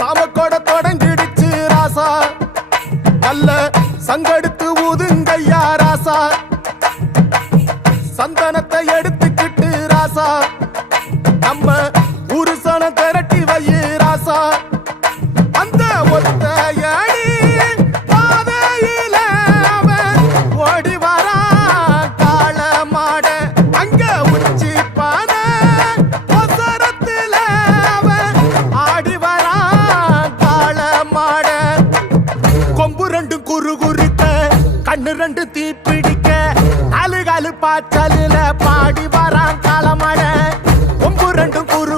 சாமக்கோட தொடங்கிடுச்சு ராசா நல்ல சங்கெடுத்து ஊதுங்கய்யா ராசா சந்தனத்தை எடுத்துக்கிட்டு ராசா நம்ம உருசனம் திரட்டி வையு ராசா அந்த ஒத்தையடி பாதையில அவன் ஓடி வரான் காள மாட அங்க உச்சி பானை ஒசரத்துல அவன் ஆடி வரான் காள மாட கொம்பு ரெண்டும் குறுகுறுக்க கண்ணு ரெண்டு தீப்பிடிக்க அழுகாலு பாச்சலில பாடி வரான் காள மாட கொம்பு ரெண்டும் குறு